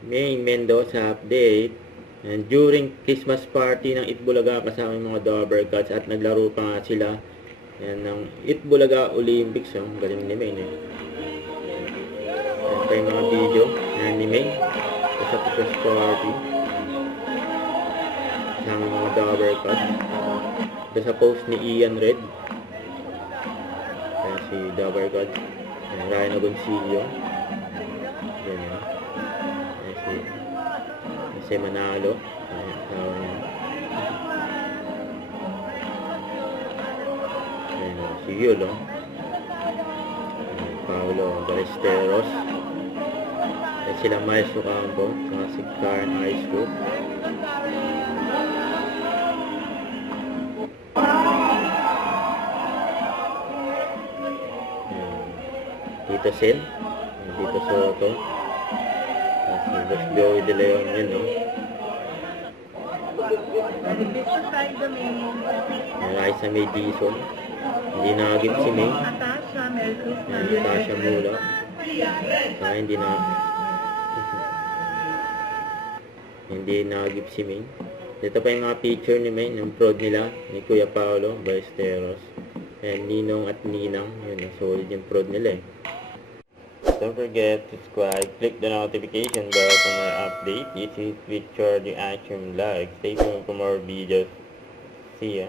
May Mendoza update. And during Christmas party ng Itbulaga kasama yung mga Dobber Cats at naglaro pa nga sila ng Itbulaga Olympics. Galing ni May. Ayan pa yung mga video ni May sa Christmas party kasama yung mga Dobber Cats. Ito sa post ni Ian Red. Ayan si Dobber Cats. Ryan Agoncillo. Ayan yun. Si Manalo. Si Yul, Paolo Ballesteros. Sila Miles Ocampo, si Karen High School. Tito Sen, Tito Soto. Boss Joey De Leon yun, Raisa May Dizon. Hindi nagip si May. Natasha Mula. Hindi nagip si May. Dito pa yung mga picture ni May, yung prod nila, ni Kuya Paolo Ballesteros. And Ninong at Ninang. Yun, solid yung prod nila Don't forget to subscribe, click the notification bell for more updates. This is Richard, the Action Vlog. Stay tuned for more videos. See ya.